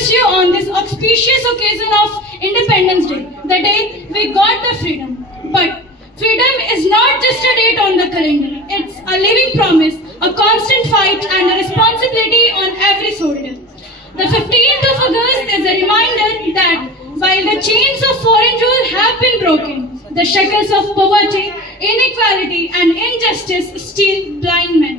address you on this auspicious occasion of Independence Day, the day we got the freedom. But freedom is not just a date on the calendar. It's a living promise, a constant fight, and a responsibility on every soldier. The 15th of August is a reminder that while the chains of foreign rule have been broken, the shackles of poverty, inequality, and injustice still blind men.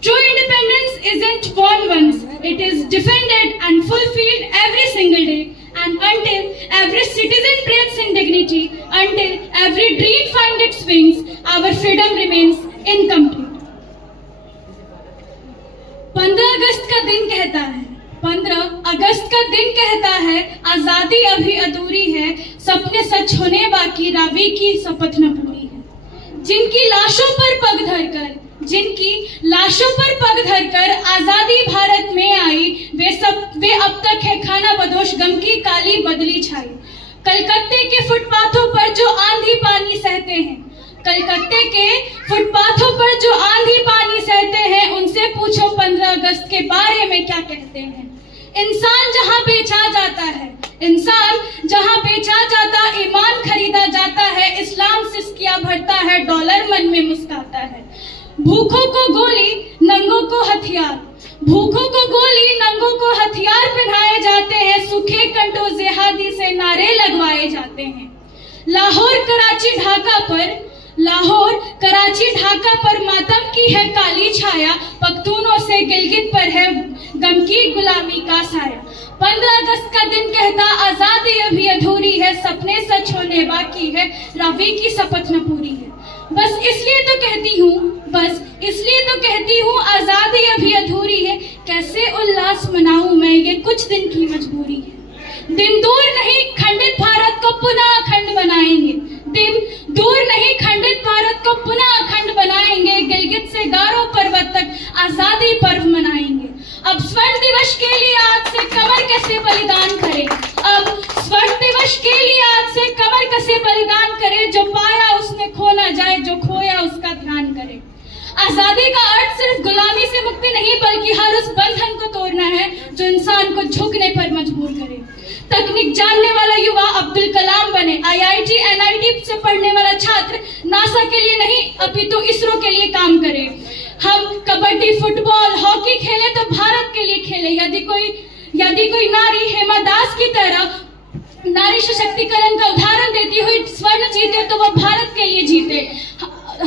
True independence isn't won once, it is defended and fulfilled every single day. And until every citizen breathes in dignity, until every dream finds its wings, our freedom remains incomplete. 15 अगस्त का दिन कहता है, 15 अगस्त का दिन कहता है, आजादी अभी अधूरी है, सपने सच होने बाकी, रावी की शपथ न पूरी है। जिनकी लाशों पर पग धरकर आजादी भारत में आई, वे अब तक है खाना बदोश, गम की काली बदली छाई। कलकत्ते के फुटपाथों पर जो आंधी पानी सहते हैं, कलकत्ते के फुटपाथों पर जो आंधी पानी सहते हैं, उनसे पूछो 15 अगस्त के बारे में क्या कहते हैं। इंसान जहां बेचा जाता है, ईमान खरीदा जाता है, इस्लाम सिसकियां भरता है, डॉलर मन में मुस्काता है। भूखों को गोली, नंगों को हथियार पहनाए जाते हैं, सूखे कंटों जिहादी से नारे लगवाए जाते हैं। लाहौर कराची ढाका पर मातम की है काली छाया, पख्तूनों से गिलगित पर है गम की गुलामी का साया। 15 अगस्त का दिन कहता आजादी अभी अधूरी है, सपने सच होने बाकी है, रावी की शपथ न पूरी है। बस इसलिए तो कहती हूँ आजादी अभी अधूरी है, कैसे उल्लास मनाऊं मैं, ये कुछ दिन की मजबूरी है। दिन दूर नहीं खंडित भारत को पुनः अखंड बनाएंगे, दिन दूर नहीं खंडित भारत को पुनः अखंड बनाएंगे, गिलगित से गारो पर्वत तक आजादी पर्व मनाएंगे। अब स्वर्ण दिवस के लिए आज से कमर कसे बलिदान करें, जो पाया उसमें खो ना जाए, जो खोया उसका ध्यान करे। आजादी का अर्थ सिर्फ गुलामी से मुक्ति नहीं, बल्कि हर उस बंधन को तोड़ना है जो इंसान को झुकने पर मजबूर करे। तकनीक जानने वाला युवा अब्दुल कलाम बने, IIT NIT से पढ़ने वाला छात्र नासा के लिए नहीं अपितु इसरो के लिए काम करे। हम कबड्डी, फुटबॉल, हॉकी खेले तो भारत के लिए खेले। यदि कोई नारी हेमा दास की तरह नारी सशक्तिकरण का उदाहरण देती हुई स्वर्ण जीते तो वो भारत के लिए जीते।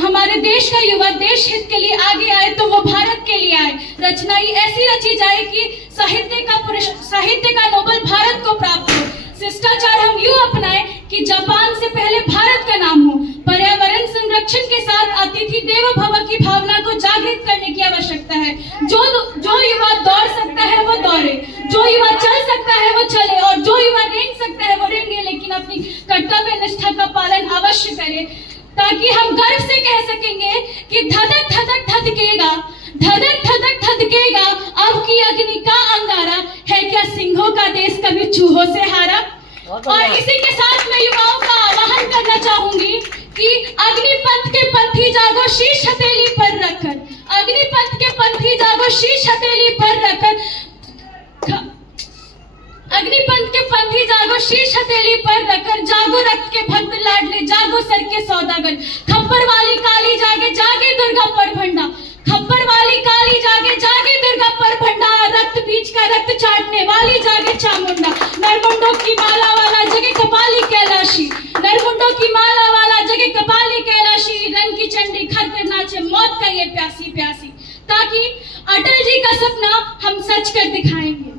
हमारे देश का युवा देश हित के लिए आगे आए तो वो भारत के लिए आए। रचनाई ऐसी रची जाए कि साहित्य का नोबेल भारत को प्राप्त हो। शिष्टाचार हम यूं अपनाएं कि जापान से पहले भारत का नाम हो। पर्यावरण संरक्षण के साथ अतिथि देवो भव की भावना को जागृत करने की आवश्यकता है। जो युवा दौड़ सकता है वो दौड़े, जो युवा चल सकता है वो चले, और जो युवा रेंग सकता है वो रेंगे, लेकिन अपनी कर्तव्य निष्ठा का पालन अवश्य करे, ताकि हम गर्व से कह सकेंगे कि धधक धधक धधकेगा अब की अग्नि का अंगारा, है क्या सिंहों का देश कभी चूहों से हारा। और इसी के साथ मैं युवाओं का आह्वान करना चाहूंगी कि अग्निपथ के पंथी जागो शीश हथेली पर रखकर, अग्निपथ के पंथी जागो शीश हथेली पर रखकर, अग्निपंथ के पंथी जागो शीश हथेली पर रखकर, जागो रक्त के भक्त लाडले, जागो सर के सौदागर। खप्पर वाली काली जागे, जागे दुर्गा पर भंडा, खप्पर वाली काली जागे, जागे दुर्गा पर भंडा, रक्त बीच का रक्त चाटने वाली जागे चामुंडा। नरमुंडों की माला वाला जगे कपाली कैलाशी, नरमुंडों की माला वाला जगे कपाली कैलाशी, रंग की चंडी घर कर नाचे मौत का ये प्यासी प्यासी, ताकि अटल जी का सपना हम सच कर दिखाएंगे।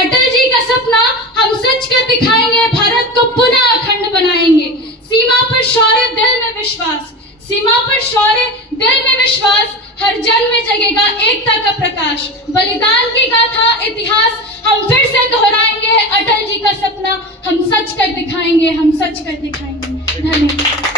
अटल जी का सपना हम सच कर दिखाएंगे, भारत को पुनः अखंड बनाएंगे। सीमा पर शौर्य, दिल में विश्वास, सीमा पर शौर्य, दिल में विश्वास, हर जन में जगेगा एकता का प्रकाश। बलिदान की गाथा इतिहास हम फिर से दोहराएंगे, अटल जी का सपना हम सच कर दिखाएंगे, हम सच कर दिखाएंगे। धन्यवाद।